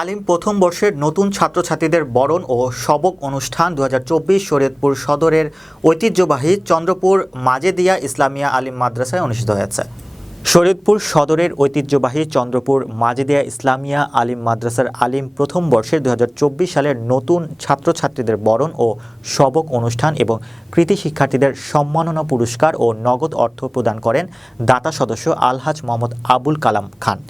আলিম প্রথম বর্ষের নতুন ছাত্রছাত্রীদের বরণ ও সবক অনুষ্ঠান 2024 শরীয়তপুর সদরের ঐতিহ্যবাহী চন্দ্রপুর মাজেদিয়া ইসলামিয়া আলিম মাদ্রাসায় অনুষ্ঠিত হয়েছে। শরীয়তপুর সদরের ঐতিহ্যবাহী চন্দ্রপুর মাজেদিয়া ইসলামিয়া আলিম মাদ্রাসার আলিম প্রথম বর্ষের 2024 সালের নতুন ছাত্রছাত্রীদের বরণ ও সবক অনুষ্ঠান এবং কৃতি শিক্ষার্থীদের সম্মাননা পুরস্কার ও নগদ অর্থ প্রদান করেন দাতা সদস্য আলহাজ মোহাম্মদ আবুল কালাম খান।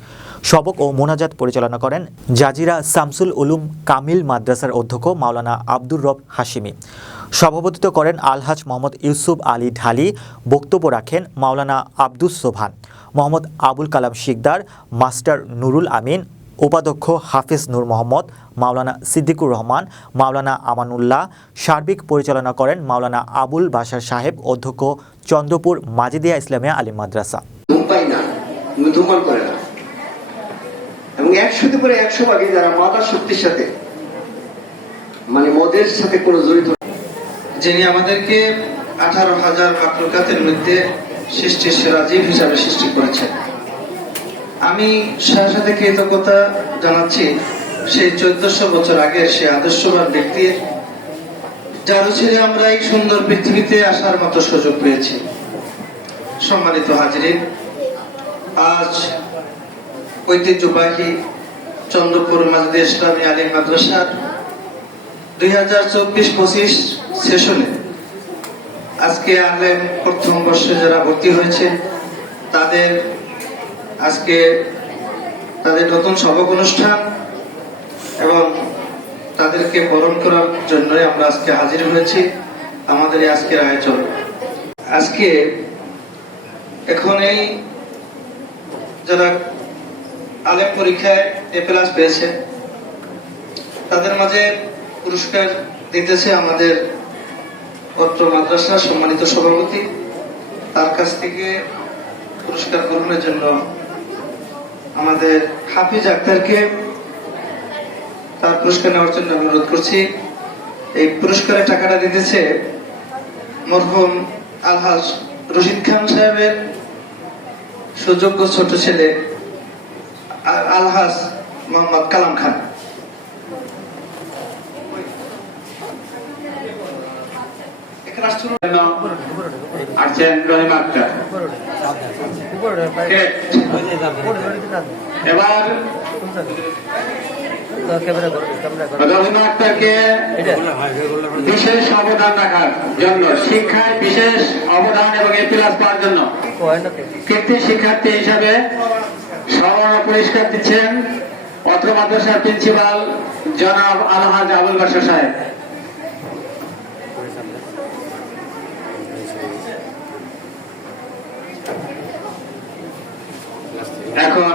সবক ও মোনাজাত পরিচালনা করেন জাজিরা শামসুল উলুম কামিল মাদ্রাসার অধ্যক্ষ মাওলানা আব্দুর রব হাশিমি। সভাপতিত্ব করেন আলহাজ মোহাম্মদ ইউসুফ আলী ঢালি। বক্তব্য রাখেন মাওলানা আব্দুস সোবহান, মোহাম্মদ আবুল কালাম শিকদার, মাস্টার নুরুল আমিন, উপাধ্যক্ষ হাফিজ নূর মোহাম্মদ, মাওলানা সিদ্দিকুর রহমান, মাওলানা আমানুল্লাহ। সার্বিক পরিচালনা করেন মাওলানা আবুল বাশার সাহেব, অধ্যক্ষ চন্দ্রপুর মাজেদিয়া ইসলামিয়া আলিম মাদ্রাসা। এবং 100 করে 100 ভাগে যারা মাতার শক্তির সাথে মদের সাথে কোনো জড়িত, যিনি আমাদেরকে 18,000 মাখলুকাতের মধ্যে সৃষ্টির সেরা জীব হিসাবে সৃষ্টি করেছেন। আমি সাথে কৃতজ্ঞতা জানাচ্ছি সেই 1400 বছর আগের সে আদর্শবান ব্যক্তির, যার ছেড়ে আমরা এই সুন্দর পৃথিবীতে আসার মতো সুযোগ পেয়েছি। সম্মানিত হাজিরিন, আজ ঐতিহ্যবাহী চন্দ্রপুর মাজেদিয়া ইসলামিয়া আলিম মাদ্রাসার 2024-25 সেশনে আজকে আলেম প্রথম বর্ষে যারা ভর্তি হয়েছে তাদের আজকে তাদের নতুন সবক অনুষ্ঠান এবং তাদেরকে বরণ করার জন্য আমরা আজকে হাজির হয়েছি আমাদের এই আজকের আয়োজন। আজকে এখন এই যারা আলেম পরীক্ষায় A+ পেয়েছে তাদের মাঝে পুরস্কার দিতেছে আমাদের অত্র মাদ্রাসার সম্মানিত সভাপতি। তার কাছ থেকে পুরস্কার গ্রহণের জন্য আমাদের হাফিজ আক্তারকে তার পুরস্কার নেওয়ার জন্য অনুরোধ করছি। এই পুরস্কারের টাকাটা দিতেছে মরহুম আলহাজ রশিদ খান সাহেবের সুযোগ্য ছোট ছেলে আলহাজ মোহাম্মদ কালাম খান। এবার রহিমা আক্তারকে বিশেষ অবদান রাখার জন্য, শিক্ষায় বিশেষ অবদান এবং A+ পাওয়ার জন্য কৃতি শিক্ষার্থী হিসাবে সম্মাননা পুরস্কার দিচ্ছেন অত্র মাদ্রাসার প্রিন্সিপাল জনাব আলহাজ আবুল বাশার সাহেব। এখন